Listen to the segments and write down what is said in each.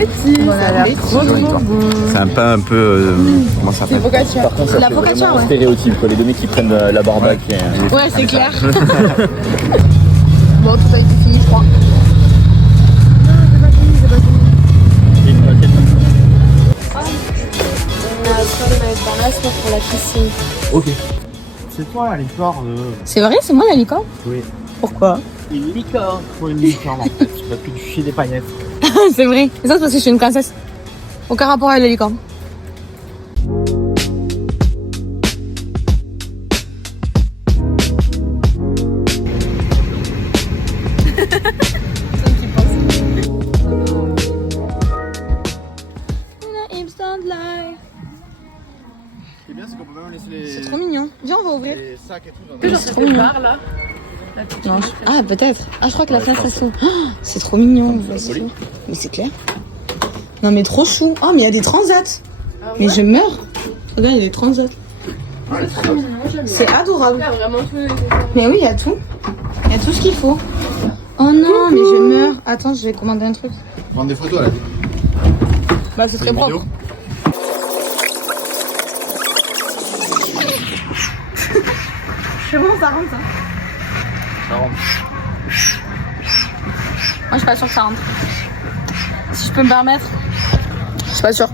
appétit. Bon appétit. C'est un pain un peu. Comment ça s'appelle? Focaccia. Par contre, ça La fait focaccia, vraiment ouais. stéréotype, quoi. Les deux mecs qui prennent la barbaque. Ouais, c'est clair. Bon, tout a été fini, je crois. On a dans l'asthme pour la piscine. Ok. C'est toi l'histoire de. C'est vrai, c'est moi la licorne? Oui. Pourquoi? Une licorne. Pour une licorne en fait. Parce que tu chies des paillettes. C'est vrai. Et ça, c'est parce que je suis une princesse. Aucun rapport avec la licorne. Ce qui est bien, c'est qu'on peut même laisser les. C'est trop mignon. Viens, on va ouvrir. Les sacs et tout. Dans C'est trop mignon. Là. Non, ah, peut-être. Ah, je crois que la fenêtre elle s'ouvre. Oh, c'est trop mignon. Vas-y. Mais c'est clair. Non, mais trop chou. Oh, mais il y a des transats. Mais je meurs. Regarde, il y a des transats. C'est adorable. Il y a vraiment tout. Mais oui, il y a tout. Il y a tout ce qu'il faut. Oh non, mais je meurs. Attends, je vais commander un truc. Prendre des photos là. Bah, ce serait propre. C'est bon, ça rentre, ça. Ça rentre. Moi, je suis pas sûre que ça rentre. Si je peux me permettre. Je suis pas sûre.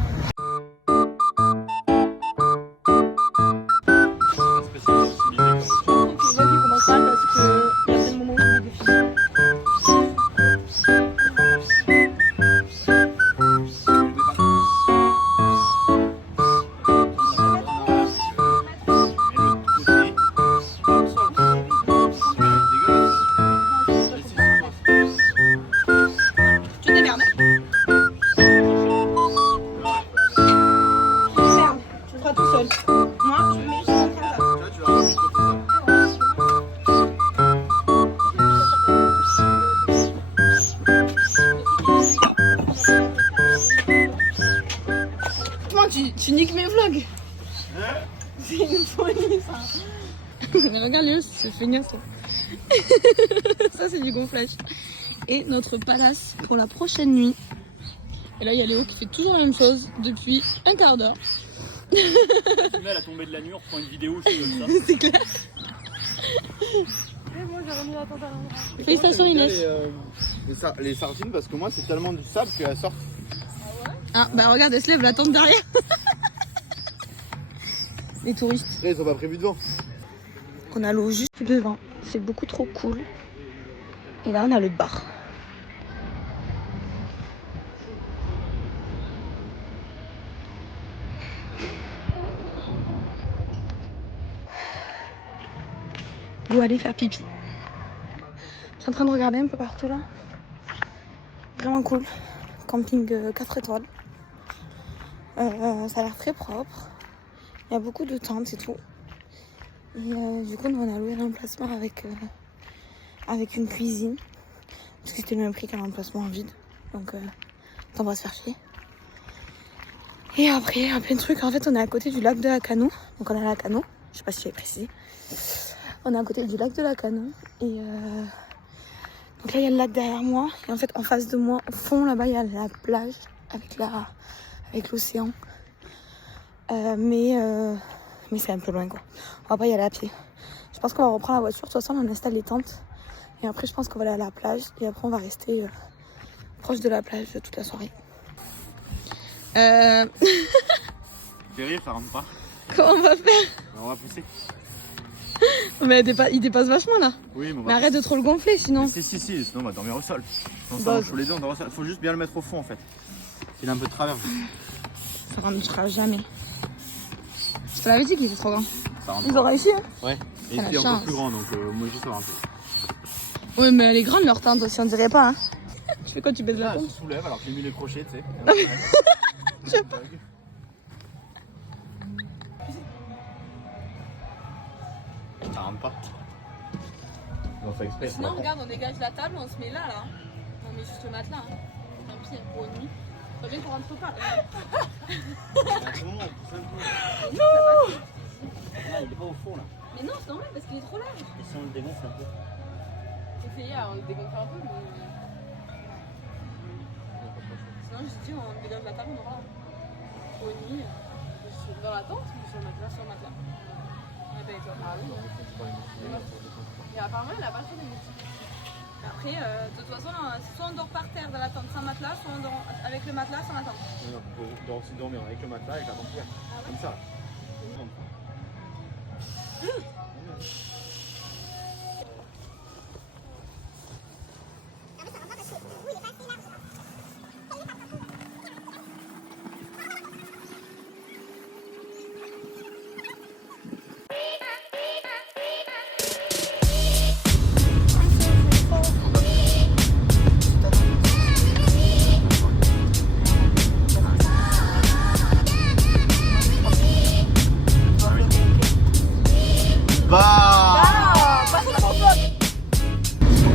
Vas-y, commence pas parce que il y a plein de moments où je vais défiler. Tu te démerdes. Merde, tu le feras tout seul. Moi, je mets juste un transat. Comment tu niques mes vlogs? C'est une folie ça. Mais regarde Léo, c'est feignasse toi. Ça c'est du gonflage. Et notre palace pour la prochaine nuit. Et là il y a Léo qui fait toujours la même chose depuis un quart d'heure. Tu mets à la tombée de la nuit, on reprend une vidéo, je fais comme ça. C'est clair. Félicitations Inès. Les sardines, parce que moi c'est tellement du sable qu'elles sortent. Ah bah regarde, elle se lève la tente derrière. Les touristes. Là ils ont pas prévu devant. On a l'eau juste devant. C'est beaucoup trop cool. Et là on a le bar. Go aller faire pipi. Je suis en train de regarder un peu partout là. Vraiment cool. Camping 4 étoiles. Ça a l'air très propre. Il y a beaucoup de tentes et tout. Et du coup, nous on a loué l'emplacement avec une cuisine. Parce que c'était le même prix qu'un emplacement vide. Donc, on va se faire chier. Et après, il y a plein de trucs. En fait, on est à côté du lac de la Canou. Donc, on a la Canou. Je sais pas si j'avais précisé. On est à côté du lac de la Canou. Et donc là, il y a le lac derrière moi. Et en fait, en face de moi, au fond, là-bas, il y a la plage avec l'océan. Mais c'est un peu loin, quoi. On va pas y aller à pied. Je pense qu'on va reprendre la voiture. De toute façon, on installe les tentes. Et après, je pense qu'on va aller à la plage. Et après, on va rester proche de la plage toute la soirée. Fais rire, ça rentre pas. Comment on va faire? On va pousser. Mais il dépasse vachement là. Oui, mais on va Mais arrête de trop le gonfler sinon. Si, sinon on va dormir au sol. Sinon, Bah, ça mange les deux, on dort au sol. Faut juste bien le mettre au fond en fait. Il a un peu de travers. Ça rentrera jamais. Je te l'avais dit qu'il était trop grand. Ça rentre Ils pas. ont réussi hein. Ouais, et Ah, c'est la encore chance. plus grand donc moi juste ça va un peu. Ouais mais elle est grande leur tente aussi, on dirait pas hein. Tu fais quoi, tu baisses la Là, elle tente? se soulève alors que j'ai mis les crochets, tu sais. Je sais pas. Ça rentre pas. On fait exprès. Sinon regarde, on dégage la table, on se met là. On met juste le matelas. Hein. Tant pis pour une nuit. Ça veut dire qu'on rentre pas. Non, il est pas au fond là. Mais non, c'est normal parce qu'il est trop large. Et si on le dégonfle un peu? Essayer, on le dégonfle un peu, mais. Sinon, j'ai dit, on dégage la table, on aura au lit. Dans la tente ou sur le matelas? Sur le matelas. Ah ben, toi. Ah oui, et apparemment, elle a pas le choix des moustiques. Après, de toute façon, soit on dort par terre dans la tente sans matelas, soit on dort avec le matelas sans la tente. Non, on doit aussi dormir avec le matelas et la tente ouverte. Comme ça.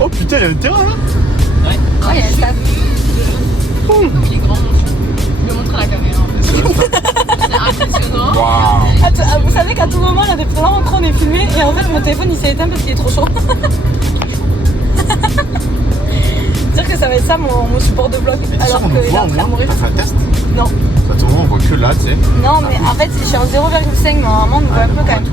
Oh putain, il y a un terrain là. Ouais, il y a un stade. Il est grand, je vais montrer la caméra. C'est impressionnant. Wow. Vous savez qu'à tout moment, là, depuis longtemps, on est filmé et en fait, mon téléphone il s'est éteint parce qu'il est trop chaud. Dire que ça va être ça mon support de vlog. Alors qu'il est en train de mourir. T'as fait un test? Non. Ça tourne, on voit que là, tu sais. Non, mais en fait, je suis en 0,5, mais normalement, on voit un peu quand même.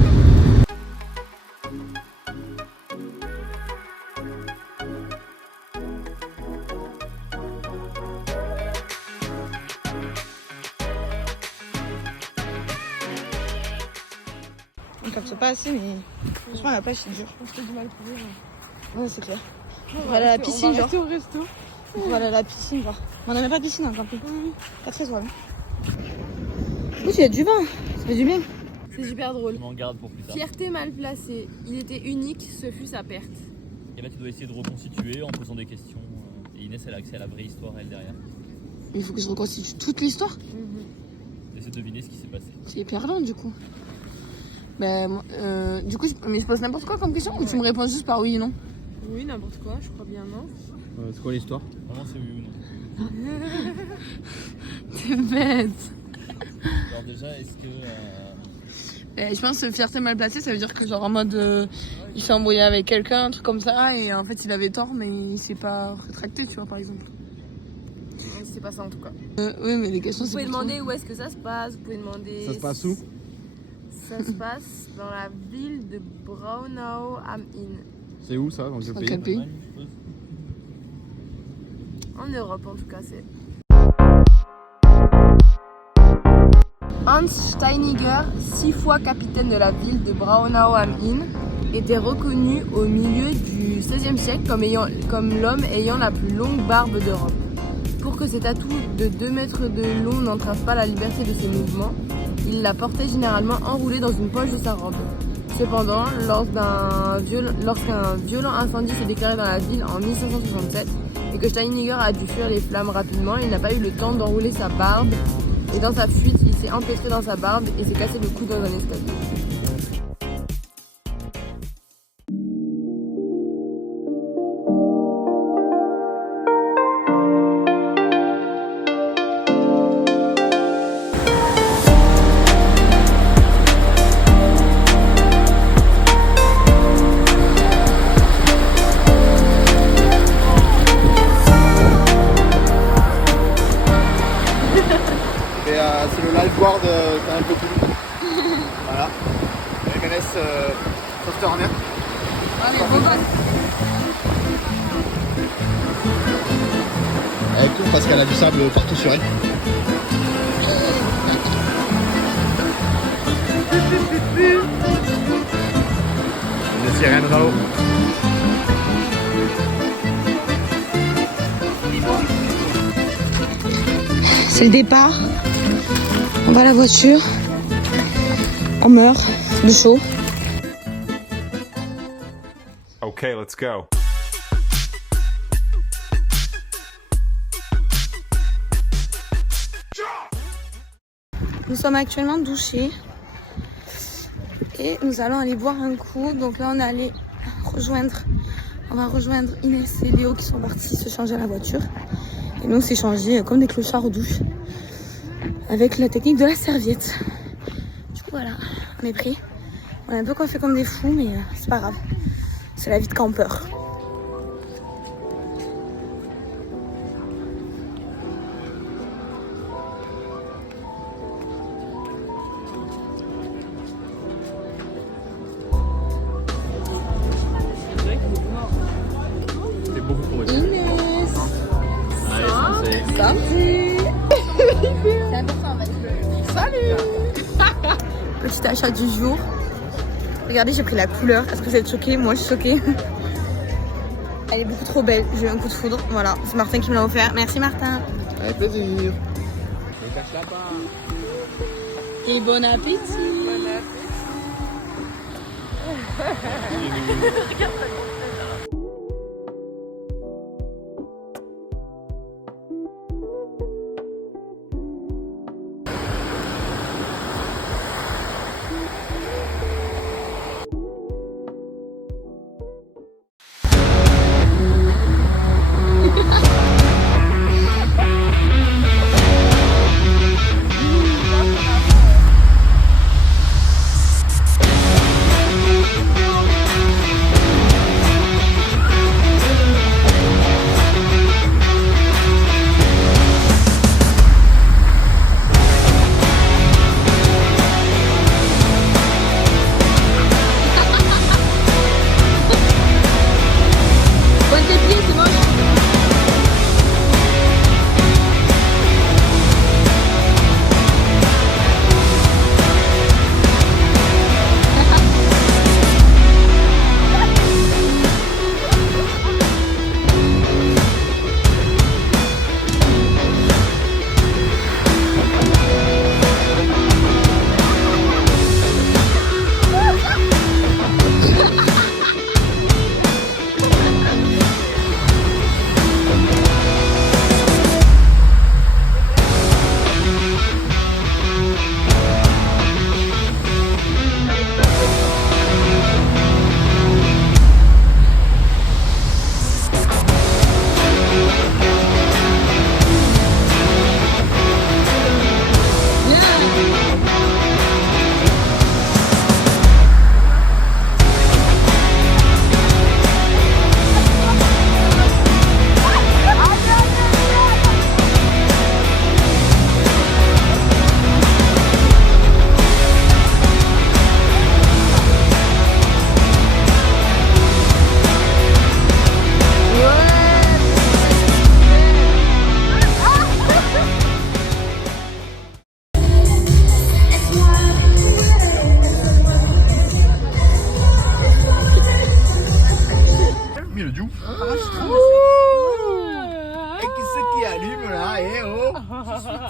On capte pas assez, mais franchement, la pêche c'est dur. On fait du mal pour rire. Ouais, c'est clair. On va aller à la piscine, genre. Au resto. On va aller à la piscine, genre. Mais on n'a même pas de piscine encore. 4 étoiles. Écoute, il y a du vin. Ça fait du bien. C'est super drôle. Je m'en garde pour plus tard. Fierté mal placée. Il était unique, ce fut sa perte. Et là, tu dois essayer de reconstituer en posant des questions. Et Inès, elle a accès à la vraie histoire, elle, derrière. Il faut que je reconstitue toute l'histoire. Essaie de deviner ce qui s'est passé. C'est hyper long, du coup. Du coup, mais je pose n'importe quoi comme question ou tu me réponds juste par oui et non? Oui, n'importe quoi, je crois bien, non? C'est quoi l'histoire? Vraiment, c'est oui ou non. T'es bête. Alors, déjà, est-ce que. Je pense que fierté mal placée, ça veut dire que genre en mode il s'est embrouillé avec quelqu'un, un truc comme ça, et en fait il avait tort, mais il s'est pas rétracté, tu vois, par exemple. C'est pas ça en tout cas. Oui, mais les questions Vous c'est pouvez pour demander où est-ce que ça se passe, vous pouvez demander... Ça se passe où? Ça se passe dans la ville de Braunau am Inn. C'est où ça? Dans quel Dans pays? quel pays? Allemagne, je suppose. En Europe en tout cas, c'est... Hans Steiniger, 6 fois capitaine de la ville de Braunau am Inn, était reconnu au milieu du XVIe siècle comme l'homme ayant la plus longue barbe d'Europe. Pour que cet atout de 2 mètres de long n'entrave pas la liberté de ses mouvements, il la portait généralement enroulée dans une poche de sa robe. Cependant, lorsqu'un violent incendie s'est déclaré dans la ville en 1567 et que Steiniger a dû fuir les flammes rapidement, il n'a pas eu le temps d'enrouler sa barbe et dans sa fuite, il s'est empêtré dans sa barbe et s'est cassé le cou dans un escalier. C'est le lifeguard qui a un peu plus. Voilà. Avec Inès sauveteur en mer. Ah, mais bon, Elle court parce qu'elle a du sable partout sur elle. Une sirène là-haut. c'est le départ. On va à la voiture. On meurt de chaud. Okay, let's go. Nous sommes actuellement douchés et nous allons aller boire un coup. Donc là, on va rejoindre Inès et Léo qui sont partis se changer à la voiture. Et nous, on s'est changés comme des clochards aux douches avec la technique de la serviette. Du coup, voilà, on est pris. On est un peu coiffés comme des fous, mais c'est pas grave. C'est la vie de campeur. petit achat du jour. Regardez, j'ai pris la couleur. Est-ce que vous êtes choqués? Moi, je suis choquée. Elle est beaucoup trop belle. J'ai eu un coup de foudre. Voilà, c'est Martin qui me l'a offert. Merci Martin. Avec plaisir. Je cache là-bas. Et bon appétit.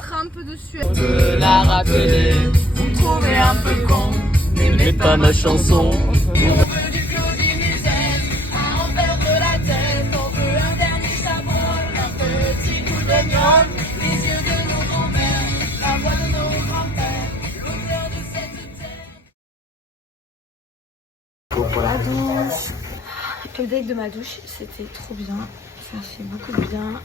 Trempe de sueur. De la rappeler, vous trouvez un peu con, n'aimez pas ma chanson. Pour la douche. Update de ma douche, c'était trop bien. Ça fait beaucoup de bien.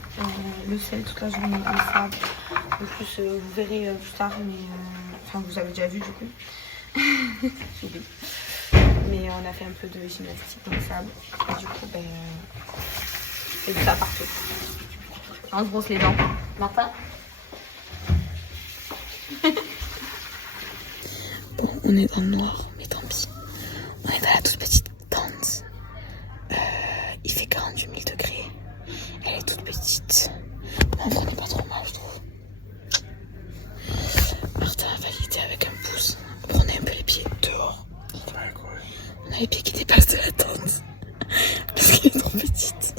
Le sel toute la journée, le sable. En plus, vous verrez plus tard, mais enfin, vous avez déjà vu du coup. J'oublie. Mais on a fait un peu de gymnastique dans le sable. Et du coup, c'est du ça partout. On se brosse les dents. Martin? Bon, on est dans le noir, mais tant pis. On est dans la toute petite tente. Il fait 48 000 degrés. Elle est toute petite. En vrai, on n'est pas trop mal, je trouve. Martin a validé avec un pouce. Prenez un peu les pieds dehors. On a les pieds qui dépassent de la tente. Parce qu'elle est trop petite.